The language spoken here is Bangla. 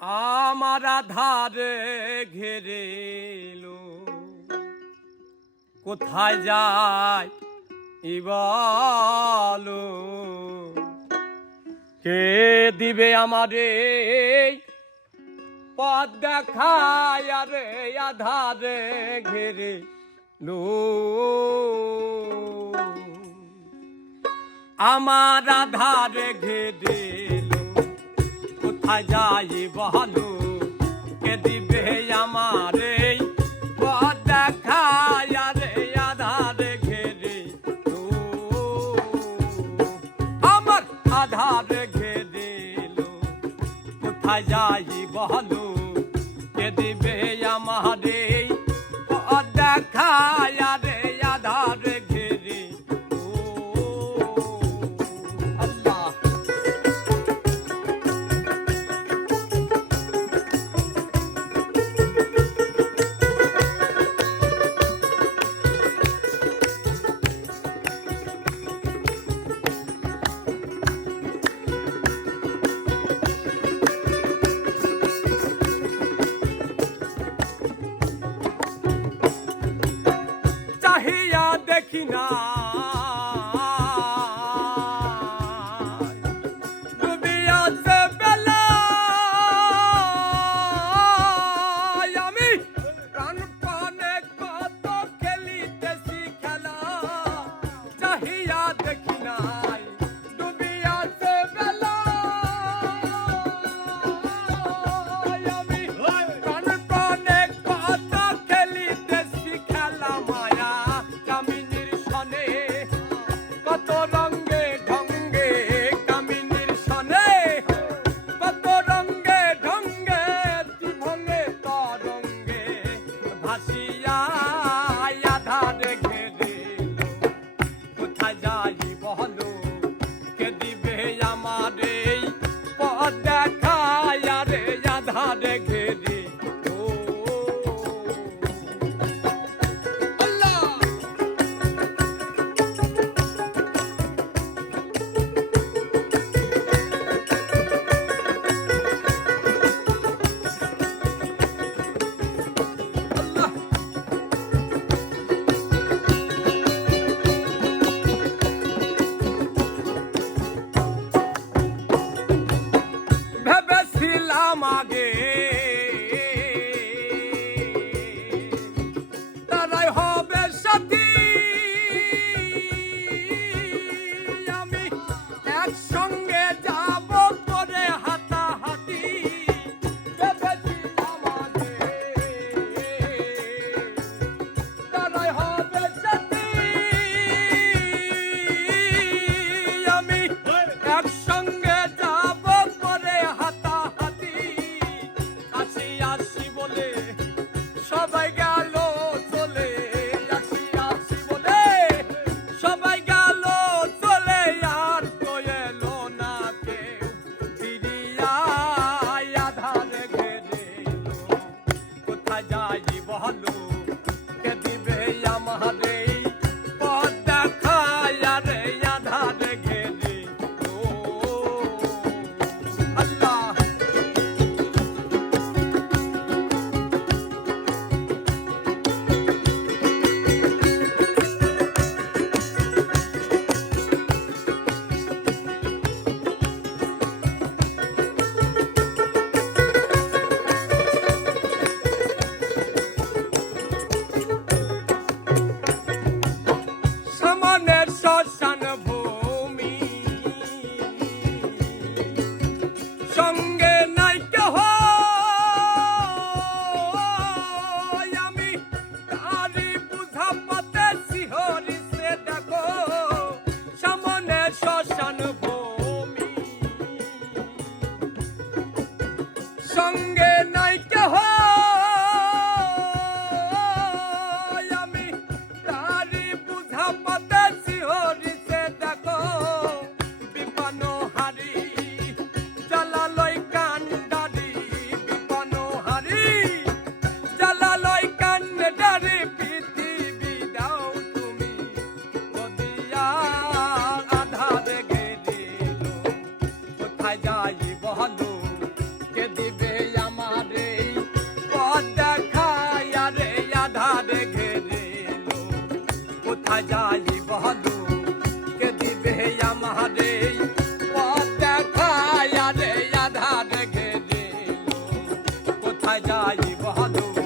আমার আধারে ঘেরে এলো, কোথায় যায় বলো? কে দিবে আমারে পথ দেখায়? আরে আধারে ঘেরে লো, আমার আধারে ঘেরে লো, কোথায় যাই বলো? কে দিবে আমারে পথ দেখায়? আরে আধারে ঘেরে লো, আমার আধারে ঘেরে লো, কোথায় যাই বলো? কে দিবে আমারে পথ দেখায়? আরে আধারে ঘেরে লো, আল্লাহ। চাহিয়া দেখি না ডুবিয়াছে বেলা, আমি প্রাণপণে কত খেলিতেছি খেলা। চাহিয়া দেখি নাই ডুবিয়াছে বেলা, আমি প্রাণপণে কত খেলিতেছি খেলা। মায়া কামিনীর সনে কত রঙ্গে ঢঙ্গে, কামিনীর সনে কত রঙ্গে ঢঙ্গে, জীবনে তরঙ্গে ভাসিয়া আধারে ঘেরে লো, কোথায় যাই বলো? কে দিবে আমারে পথ দেখায়? আরে আধারে ঘেরে লো, আল্লাহ। আল্লাহ ভেবেছিলাম আগে তারাই হবে সাথী, আমি একসঙ্গে যাব করে হাতাহাতি। ভেবেছিলাম আগে তারাই হবে সাথী, আমি একসঙ্গে যাব করে হাতাহাতি। আসি আসি বলে সবাই গেল চলে, আসি আসি বলে সবাই গেল চলে, আর তো এলো না কেউ ফিরিয়া আধারে ঘেরে লো, কোথায় যাই বলো? কে দিবে আমারে পথ দেখায়? আরে আধারে ঘেরে লো, আল্লাহ। সামনের শ্মশান ভূমি, সঙ্গে নাই কেহ, আমি তারি বুঝা পাতে শিহরিছে দেখো। সামনের শ্মশান ভূমি, সঙ্গে নাই কেহ, আমি তারি বুঝা পাতে শিহরিছে দেখো। বিপান হারি জ্বালালই কান্ডারি, বিপান হারি জ্বালালই কান্ডারি, পৃথিবী দাও তুমি বদিয়া আধারে ঘেরে লো, কোথায় যাই বলো? কে দিবে কোথায় যাই বলো কে দিবে আমারে পথ দেখায় রে আধার ঘেরে কোথায় যাই বলো